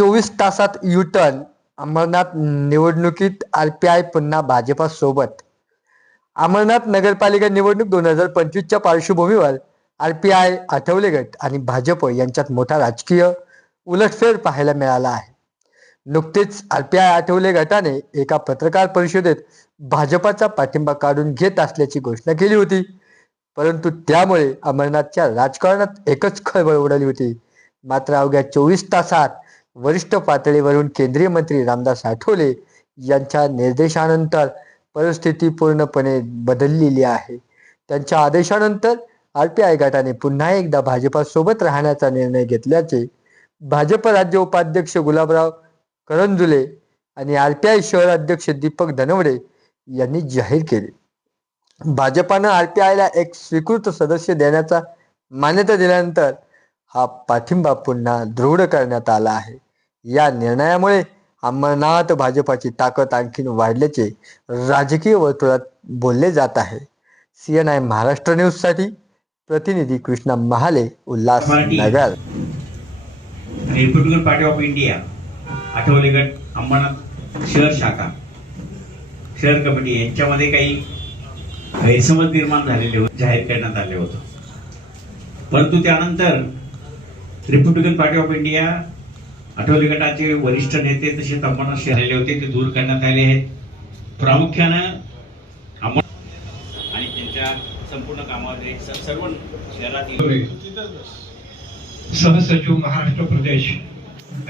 चोवीस तासात युटर्न अमरनाथ निवडणुकीत आर पी आय पुन्हा भाजपासोबत अमरनाथ नगरपालिका निवडणूक दोन हजार पंचवीसच्या पार्श्वभूमीवर आर पी आय आठवले गट आणि भाजप यांच्यात मोठा राजकीय उलटफेर पाहायला मिळाला आहे. नुकतेच आर पी आय आठवले गटाने एका पत्रकार परिषदेत भाजपाचा पाठिंबा काढून घेत असल्याची घोषणा केली होती. परंतु त्यामुळे अमरनाथच्या राजकारणात एकच खळबळ उडाली होती. मात्र अवघ्या चोवीस तासात वरिष्ठ पातळीवरून केंद्रीय मंत्री रामदास आठवले यांच्या निर्देशानंतर परिस्थिती पूर्णपणे बदललेली आहे. त्यांच्या आदेशानंतर आर पी आय गटाने पुन्हा एकदा भाजपासोबत राहण्याचा निर्णय घेतल्याचे भाजप राज्य उपाध्यक्ष गुलाबराव करंजुले आणि आर पी आय शहर अध्यक्ष दीपक धनवडे यांनी जाहीर केले. भाजपानं आर पी आयला एक स्वीकृत सदस्य देण्याचा मान्यता दिल्यानंतर हा पाठिंबा पुन्हा दृढ करण्यात आला आहे. या निर्णयामुळे अंबरनाथ भाजपाची ताकद आणखीन वाढल्याचे राजकीय वर्तुळात बोलले जात आहे. सी एन आय महाराष्ट्र न्यूजसाठी प्रतिनिधी Krishna Mahale Ulhasnagar Republican Party of India Athawale गट अंबरनाथ शहर शाखा शहर कमिटी यांच्यामध्ये काही गैरसमज निर्माण झालेले होते जाहीर करण्यात आले होते. परंतु त्यानंतर Republican Party of India Athawale गटाचे वरिष्ठ नेते तसे अंबरनाथ शहराले होते ते दूर करण्यात आले आहेत. प्रामुख्यानं आणि त्यांच्या संपूर्ण कामामध्ये सर्व शहरातील सहसचिव महाराष्ट्र प्रदेश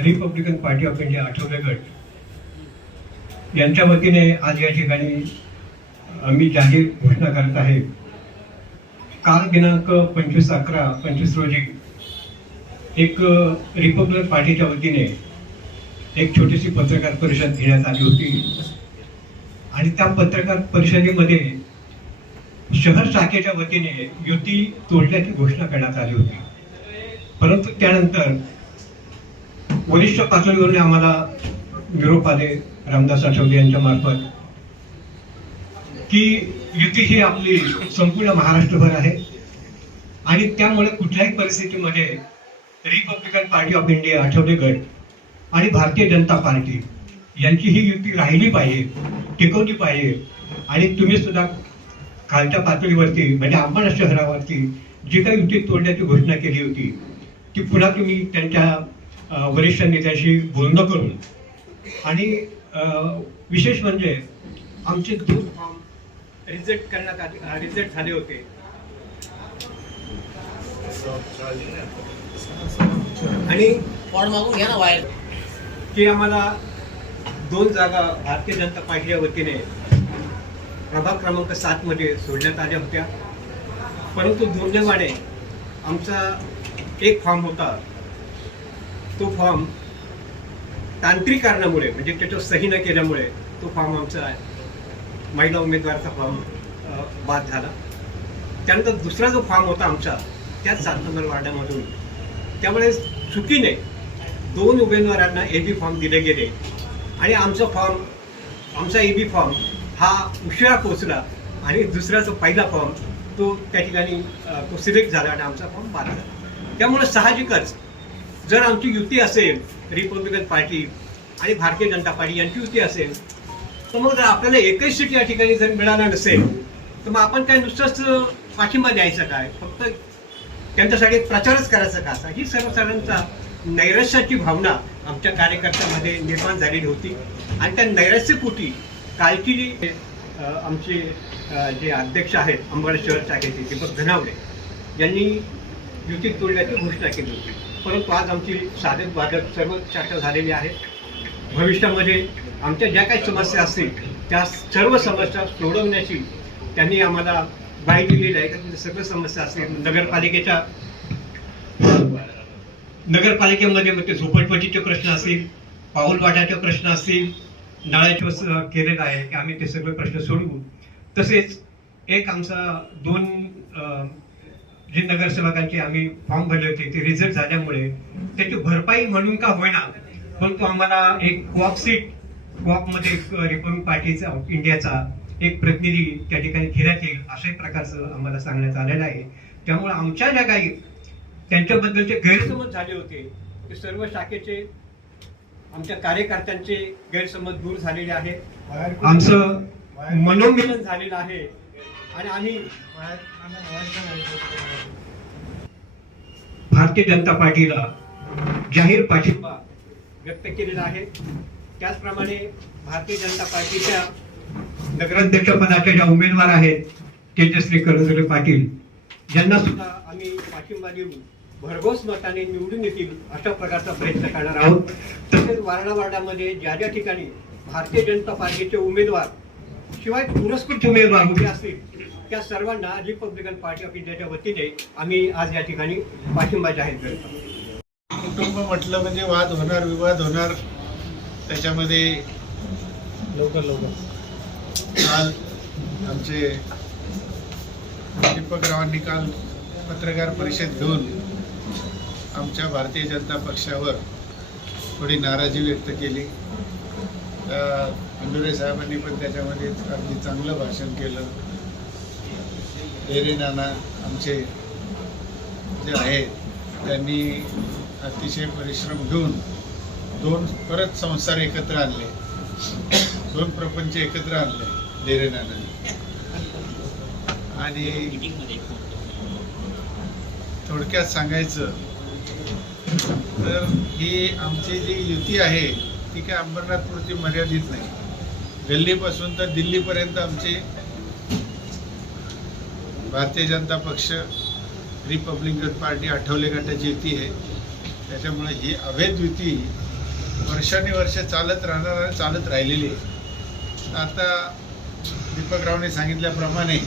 Republican Party of India Athawale गट. यांच्या वतीने आज या ठिकाणी आम्ही जाहीर घोषणा करत आहे. काल दिनांक पंचवीस अकरा पंचवीस रोजी एक रिपब्लिक पार्टीच्या वतीने एक छोटीशी पत्रकार परिषद घेण्यात आली होती. आणि त्या पत्रकार परिषदेमध्ये शहर शाखेच्या वतीने युती तोडल्याची घोषणा करण्यात आली होती. परंतु त्यानंतर वरिष्ठ पातळीवरून आम्हाला निरोप आले रामदास आठवले यांच्या मार्फत की युती ही आपली संपूर्ण महाराष्ट्रभर आहे. आणि त्यामुळे कुठल्याही परिस्थितीमध्ये Republican Party of India Athawale गट आणि भारतीय जनता पार्टी यांची ही युती राहिली पाहिजे टिकवली पाहिजे. आणि तुम्ही सुद्धा खालच्या पातळीवरती म्हणजे अंबरनाथ शहरावरती जी काही युती तोडण्याची घोषणा केली होती ती पुन्हा तुम्ही त्यांच्या वरिष्ठ नेत्याशी बोलणं करून. आणि विशेष म्हणजे आमचे दोन फॉर्म रिजेक्ट करण्यात आले रिजेक्ट झाले होते. आणि मागून घ्या ना बाहेर. की आम्हाला दोन जागा भारतीय जनता पार्टीच्या वतीने प्रभाग क्रमांक सात मध्ये सोडण्यात आल्या होत्या. परंतु दुर्दैवाने आमचा एक फॉर्म होता. तो फॉर्म तांत्रिक कारणामुळे म्हणजे त्याच्यावर सही न केल्यामुळे तो फॉर्म आमचा महिला उमेदवाराचा फॉर्म बाद झाला. त्यानंतर दुसरा जो फॉर्म होता आमचा त्याच सात नंबर वार्डामधून त्यामुळे चुकीने दोन उमेदवारांना ए बी फॉर्म दिले गेले. आणि आमचा फॉर्म आमचा ए बी फॉर्म हा उशिरा पोचला आणि दुसरा जो पहिला फॉर्म तो त्या ठिकाणी तो सिलेक्ट झाला आणि आमचा फॉर्म बाद झाला. त्यामुळे साहजिकच जर आमची युती असेल रिपब्लिकन पार्टी आणि भारतीय जनता पार्टी यांची युती असेल तर मग जर आपल्याला एकच सीट या ठिकाणी जर मिळाला नसेल तर मग आपण काय नुसतंच पाठिंबा द्यायचा काय? फक्त त्यांच्यासाठी प्रचारच करायचा का? असा ही सर्वसाधारणचा नैराश्याची भावना आमच्या कार्यकर्त्यांमध्ये निर्माण झालेली होती. आणि त्या नैराश्यपोटी कालची जी आमचे जे अध्यक्ष आहेत अंबड शहर शाखेचे दीपक धनावडे यांनी युती तोडल्याची घोषणा केली होती. परंतु आज आमची साधक बाधक सर्व चर्चा झालेली आहे. भविष्यामध्ये आमच्या ज्या काही समस्या असतील त्या सर्व समस्या सोडवण्याची त्यांनी आम्हाला बाई दिलेलं आहे का सगळं समस्या असतील नगरपालिकेच्या नगरपालिकेमध्ये मग ते झोपडपट्टीचे प्रश्न असतील पाऊलवाटाचे प्रश्न असतील नळाचे केलेलं आहे की आम्ही ते सगळे प्रश्न सोडवू. तसेच एक आमचा दोन जे नगरसेवकांचे आम्ही फॉर्म भरले होते ते रिझल्ट झाल्यामुळे त्याची भरपाई म्हणून का होईना परंतु आम्हाला एक कॉप सीट कॉपमध्ये रिपब्लिक पार्टीचा इंडियाचा एक प्रतिनिधी त्या ठिकाणी घेण्यात येईल अशाही प्रकारचं आम्हाला सांगण्यात आलेलं आहे. त्यामुळे आमच्या ज्या काही त्यांच्याबद्दलचे गैरसमज झाले होते ते सर्व शाखेचे आमच्या कार्यकर्त्यांचे गैरसमज दूर झालेले आहेत. आमचं मनोमिलन झालेलं आहे. आणि आम्ही भारतीय जनता पार्टीला जाहीर पाठिंबा व्यक्त केलेला आहे. त्याचप्रमाणे भारतीय जनता पार्टीच्या नगराध्यक्षपदाच्या ज्या उमेदवार आहेत तेजश्री करंजले पाटील यांना सुद्धा आम्ही पाठिंबा देऊन भरघोस मताने निवडून येतील अशा प्रकारचा प्रयत्न करणार आहोत. तसेच वारणा वार्डामध्ये ज्या ज्या ठिकाणी भारतीय जनता पार्टीचे उमेदवार शिवाय पुरस्कृत उमेदवार उभे असतील त्या सर्वांना रिपब्लिकन पार्टी ऑफ इंडियाच्या वतीने आम्ही आज या ठिकाणी पाठिंबा जाहीर करतो. कुटुंब म्हटलं म्हणजे वाद होणार विवाद होणार त्याच्यामध्ये लवकर लवकर. काल आमचे दीपकरावांनी काल पत्रकार परिषद घेऊन आमच्या भारतीय जनता पक्षावर थोडी नाराजी व्यक्त केली. त्या अंडुरे साहेबांनी पण त्याच्यामध्ये अगदी चांगलं भाषण केलं. डेरे नाना आमचे जे आहेत त्यांनी अतिशय परिश्रम घेऊन दोन परत संसार एकत्र आणले. दोन प्रपंच एकत्र आणले डेरे आणि थोडक्यात सांगायचं तर ही आमची जी युती आहे ती काय अंबरनाथपुरती मर्यादित नाही. दिल्लीपासून तर दिल्लीपर्यंत आमची भारतीय जनता पक्ष रिपब्लिकन पार्टी आठवले गटाची युती आहे. त्याच्यामुळे ही अवैध युती वर्षानुवर्ष चालत राहणार आणि चालत राहिलेली आहे. आता दीपकरावने सांगितल्याप्रमाणे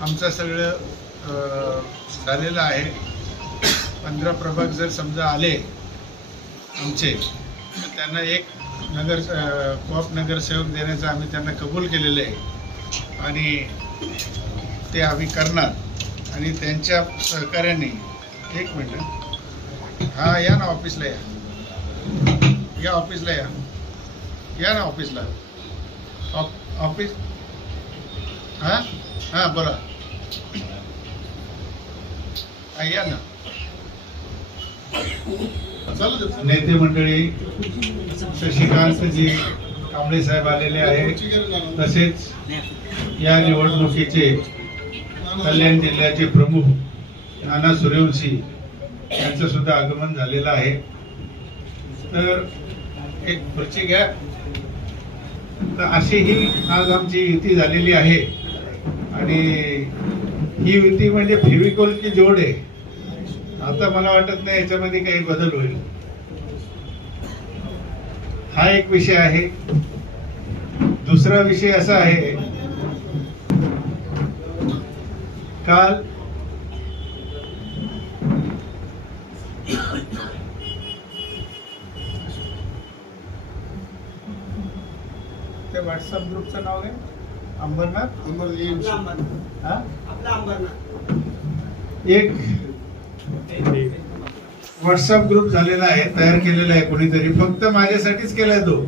आमचं सगळं झालेलं आहे. पंधरा प्रभाग जर समजा आले आमचे तर त्यांना एक नगर कॉप नगरसेवक देण्याचं आम्ही त्यांना कबूल केलेलं आहे. आणि ते आम्ही करणार. आणि त्यांच्या सहकार्याने एक मिनटं. हा या ना ऑफिसला या. या ऑफिसला या. या ना ऑफिसला. ऑफ- ऑफिस? हां? हां बोला. या ना. नेते मंडळी शशिकांतजी कांबळे साहेब आलेले आहेत. तसेच या निवडणुकीचे कल्याण जिल्ह्याचे प्रमुख नाना सूर्यवंशी यांचं सुद्धा आगमन झालेलं आहे. तर एक खुर्ची घ्या. तर अशी ही आज आमची युती झालेली आहे. आणि ही युती म्हणजे फेविकोलची जोड आहे. आता मला वाटत नाही याच्यामध्ये काही बदल होईल. हा एक विषय आहे. दुसरा विषय असा आहे. काल व्हॉट्सअप ग्रुपचं नाव काय? अंबरनाथ? हा? एक व्हॉट्सअप ग्रुप झालेला आहे तयार केलेला आहे कोणीतरी. फक्त माझ्यासाठीच केलाय तो.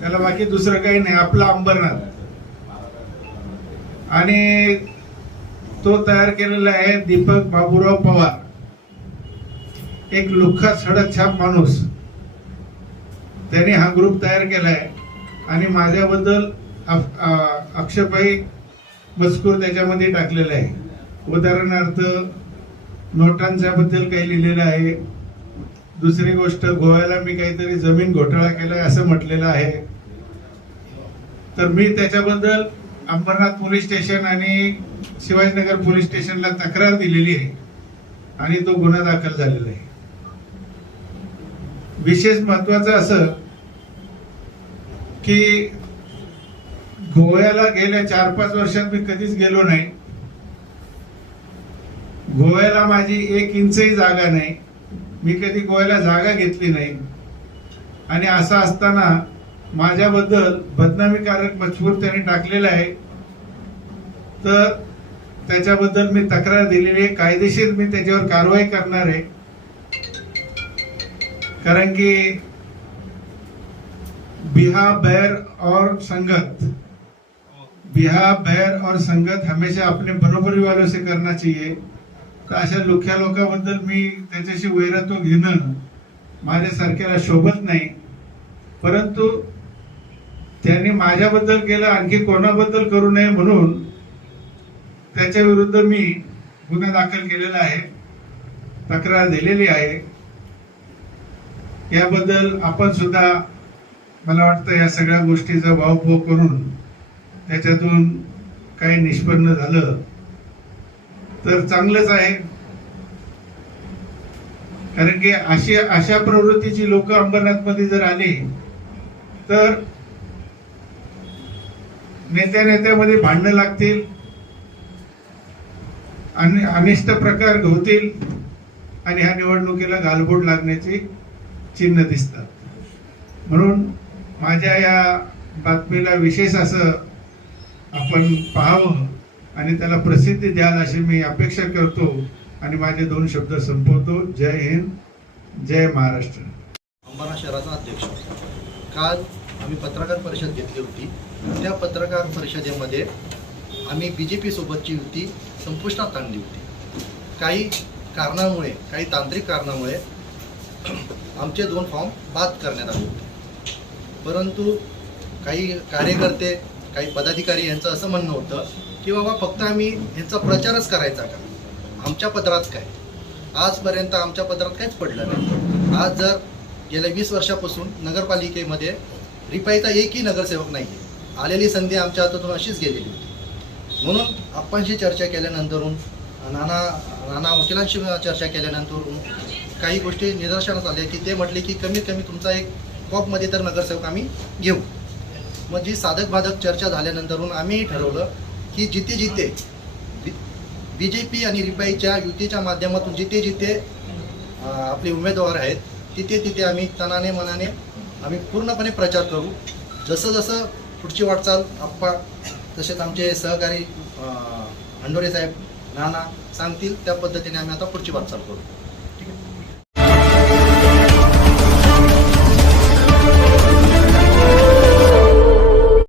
त्याला बाकी दुसरं काही नाही. आपला अंबरनाथ. आणि तो तयार केलेला आहे दीपक बाबूराव पवार. एक लुख्खा सडक छाप माणूस. त्याने हा ग्रुप तयार केलाय. आणि माझ्याबद्दल अफ- मजकूर त्याच्यामध्ये टाकलेला आहे. उदाहरणार्थ नोटांच्याबद्दल काही लिहिलेलं आहे. दुसरी गोष्ट गोव्याला मी काहीतरी जमीन घोटाळा केला असं म्हटलेलं आहे. तर मी त्याच्याबद्दल अंबरनाथ पोलीस स्टेशन आणि शिवाजीनगर पोलीस स्टेशनला तक्रार दिलेली आहे आणि तो गुन्हा दाखल झालेला आहे. विशेष महत्वाचं असं की गोव्याला गेल्या चार पाच वर्षात मी कधीच गेलो नाही. गोव्याला माझी एक इंचही जागा नाही. मी कधी गोव्याला जागा घेतली नाही. आणि असं असताना माझ्याबद्दल बदनामीकारक मजकूर त्याने टाकलेला आहे. तर त्याच्याबद्दल मी तक्रार दिलेली आहे. कायदेशीर मी त्याच्यावर कारवाई करणार आहे. कारण की बिहा बैर और संगत। बिहा बैर और संगत हमेशा अपने बरोबरी वालों से करना चाहिए। तर अशा लुख्या लोकांबद्दल मी त्याच्याशी वैरत्व घेणं माझ्यासारख्याला शोभत नाही. परंतु त्यांनी माझ्याबद्दल केलं आणखी कोणाबद्दल करू नये म्हणून त्याच्या विरुद्ध मी गुन्हा दाखल केलेला आहे तक्रार दिलेली आहे. याबद्दल आपण सुद्धा मला वाटतं या सगळ्या गोष्टीचा भावभाव करून त्याच्यातून काही निष्पन्न झालं तर चांगलंच आहे. कारण की अशी अशा प्रवृत्तीची लोक अंबरनाथमध्ये जर आली तर नेत्या नेत्यामध्ये भांडणं लागतील आणि अनिष्ट प्रकार होतील आणि ह्या निवडणुकीला गालबोट लागण्याची चिन्ह दिसतात. म्हणून माझ्या या बातमीला विशेष असं आपण पाहावं आणि त्याला प्रसिद्धी द्याल अशी मी अपेक्षा करतो आणि माझे दोन शब्द संपवतो. जय हिंद जय महाराष्ट्र. अंबाना शहराचा अध्यक्ष. काल आम्ही पत्रकार परिषद घेतली होती. त्या पत्रकार परिषदेमध्ये आम्ही बी जे पीसोबतची युती संपुष्टात आणली होती. काही कारणामुळे काही तांत्रिक कारणामुळे आमचे दोन फॉर्म बाद करण्यात आले होते. परंतु काही कार्यकर्ते काही पदाधिकारी यांचं असं म्हणणं होतं की बाबा फक्त आम्ही यांचा प्रचारच करायचा का? आमच्या पत्रात काय? आजपर्यंत आमच्या पत्रात काहीच पडलं नाही. आज जर गेल्या वीस वर्षापासून नगरपालिकेमध्ये रिपाईचा एकही नगरसेवक नाही आहे आलेली संधी आमच्या हातातून अशीच गेलेली होती. म्हणून आपणशी चर्चा केल्यानंतरून नाना नाना वकिलांशी चर्चा केल्यानंतरून काही गोष्टी निदर्शनास आल्या की ते म्हटले की कमीत कमी तुमचा एक कॉपमध्ये तर नगरसेवक आम्ही घेऊ. मग जी साधक बाधक चर्चा झाल्यानंतरून आम्ही ठरवलं की जिथे जिथे बी जे पी आणि रिपाईच्या युतीच्या माध्यमातून जिथे जिथे आपले उमेदवार आहेत तिथे तिथे आम्ही तनाने मनाने आम्ही पूर्णपणे प्रचार करू. जसं जसं पुढची वाटचाल आप्पा तसेच आमचे सहकारी हंडोरे साहेब नाना सांगतील त्या पद्धतीने आम्ही आता पुढची वाटचाल करू.